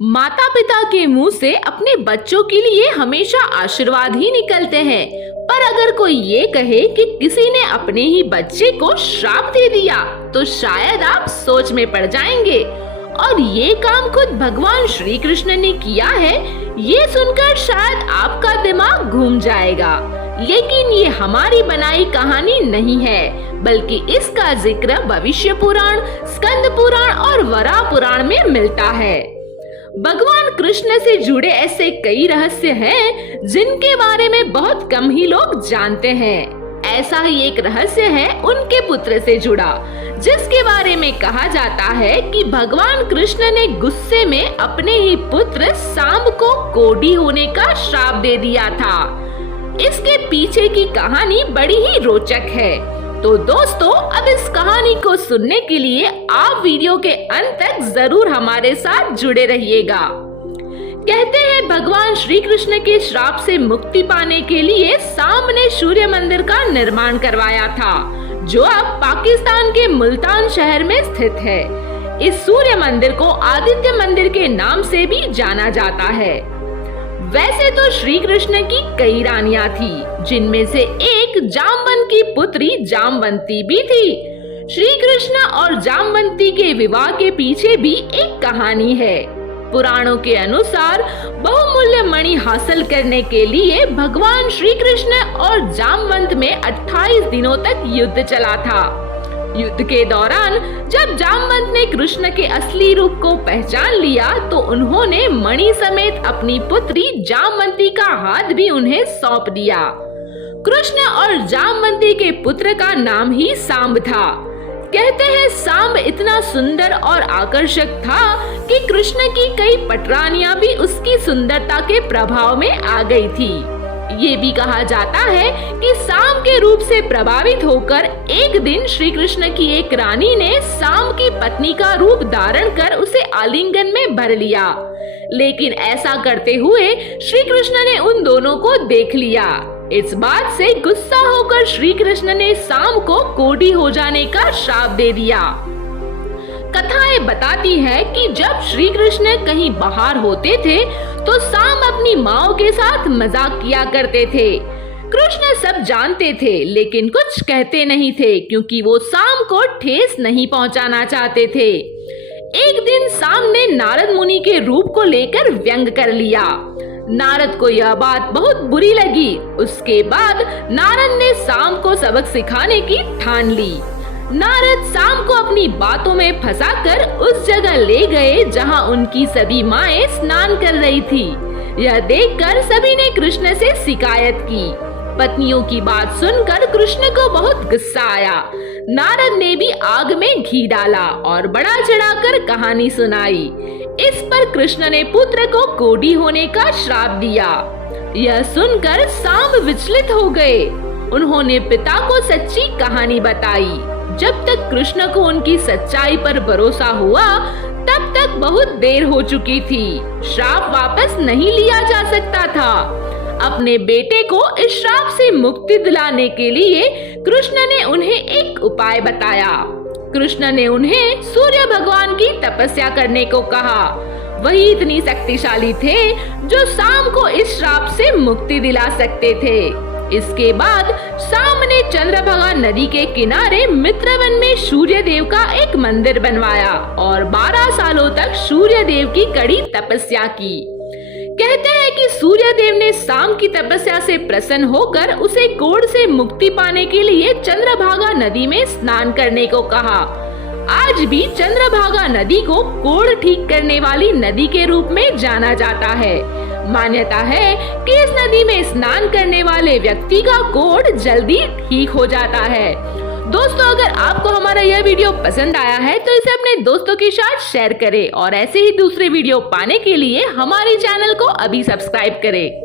माता पिता के मुंह से अपने बच्चों के लिए हमेशा आशीर्वाद ही निकलते हैं, पर अगर कोई ये कहे कि किसी ने अपने ही बच्चे को श्राप दे दिया तो शायद आप सोच में पड़ जाएंगे। और ये काम खुद भगवान श्री कृष्ण ने किया है, ये सुनकर शायद आपका दिमाग घूम जाएगा। लेकिन ये हमारी बनाई कहानी नहीं है, बल्कि इसका जिक्र भविष्य पुराण, स्कंद पुराण और वराह पुराण में मिलता है। भगवान कृष्ण से जुड़े ऐसे कई रहस्य हैं जिनके बारे में बहुत कम ही लोग जानते हैं। ऐसा ही एक रहस्य है उनके पुत्र से जुड़ा, जिसके बारे में कहा जाता है कि भगवान कृष्ण ने गुस्से में अपने ही पुत्र सांब को कोढ़ी होने का श्राप दे दिया था। इसके पीछे की कहानी बड़ी ही रोचक है। तो दोस्तों, अब इस कहानी को सुनने के लिए आप वीडियो के अंत तक जरूर हमारे साथ जुड़े रहिएगा। कहते हैं भगवान श्री कृष्ण के श्राप से मुक्ति पाने के लिए सांब ने सूर्य मंदिर का निर्माण करवाया था, जो अब पाकिस्तान के मुल्तान शहर में स्थित है। इस सूर्य मंदिर को आदित्य मंदिर के नाम से भी जाना जाता है। वैसे तो श्री कृष्ण की कई रानियां थी, जिनमें से एक जामवंत की पुत्री जामवंती भी थी। श्री कृष्ण और जामवंती के विवाह के पीछे भी एक कहानी है। पुराणों के अनुसार बहुमूल्य मणि हासिल करने के लिए भगवान श्री कृष्ण और जामवंत में 28 दिनों तक युद्ध चला था। युद्ध के दौरान जब जामवंत ने कृष्ण के असली रूप को पहचान लिया तो उन्होंने मणि समेत अपनी पुत्री जामवंती का हाथ भी उन्हें सौंप दिया। कृष्ण और जामवंती के पुत्र का नाम ही सांब था। कहते हैं सांब इतना सुंदर और आकर्षक था कि कृष्ण की कई पटरानियां भी उसकी सुंदरता के प्रभाव में आ गई थी। ये भी कहा जाता है कि सांब के रूप से प्रभावित होकर एक दिन श्री कृष्ण की एक रानी ने सांब की पत्नी का रूप धारण कर उसे आलिंगन में भर लिया। लेकिन ऐसा करते हुए श्री कृष्ण ने उन दोनों को देख लिया। इस बात से गुस्सा होकर श्री कृष्ण ने सांब को कोढ़ी हो जाने का श्राप दे दिया। कथाएं बताती है कि जब श्री कृष्ण कहीं बाहर होते थे तो सांब अपनी माँ के साथ मजाक किया करते थे। कृष्ण सब जानते थे, लेकिन कुछ कहते नहीं थे क्योंकि वो सांब को ठेस नहीं पहुंचाना चाहते थे। एक दिन सांब ने नारद मुनि के रूप को लेकर व्यंग कर लिया। नारद को यह बात बहुत बुरी लगी। उसके बाद नारद ने सांब को सबक सिखाने की ठान ली। नारद सांब को अपनी बातों में फंसाकर उस जगह ले गए जहां उनकी सभी माएं स्नान कर रही थी। यह देखकर सभी ने कृष्ण से शिकायत की। पत्नियों की बात सुनकर कृष्ण को बहुत गुस्सा आया। नारद ने भी आग में घी डाला और बड़ा चढ़ाकर कहानी सुनाई। इस पर कृष्ण ने पुत्र को कोढ़ी होने का श्राप दिया। यह सुनकर सांब विचलित हो गए। उन्होंने पिता को सच्ची कहानी बताई। जब तक कृष्ण को उनकी सच्चाई पर भरोसा हुआ, तब तक बहुत देर हो चुकी थी। श्राप वापस नहीं लिया जा सकता था। अपने बेटे को इस श्राप से मुक्ति दिलाने के लिए कृष्ण ने उन्हें एक उपाय बताया। कृष्ण ने उन्हें सूर्य भगवान की तपस्या करने को कहा। वही इतनी शक्तिशाली थे जो सांब को इस श्राप से मुक्ति दिला सकते थे। इसके बाद सांब ने चंद्रभागा नदी के किनारे मित्रवन में सूर्य देव का एक मंदिर बनवाया और 12 सालों तक सूर्य देव की कड़ी तपस्या की। कहते हैं कि सूर्य देव ने सांब की तपस्या से प्रसन्न होकर उसे कोढ़ से मुक्ति पाने के लिए चंद्रभागा नदी में स्नान करने को कहा। आज भी चंद्रभागा नदी को कोढ़ ठीक करने वाली नदी के रूप में जाना जाता है। मान्यता है कि इस नदी में स्नान करने वाले व्यक्ति का कोढ़ जल्दी ठीक हो जाता है। दोस्तों, अगर आपको हमारा यह वीडियो पसंद आया है तो इसे अपने दोस्तों के साथ शेयर करें और ऐसे ही दूसरे वीडियो पाने के लिए हमारे चैनल को अभी सब्सक्राइब करें।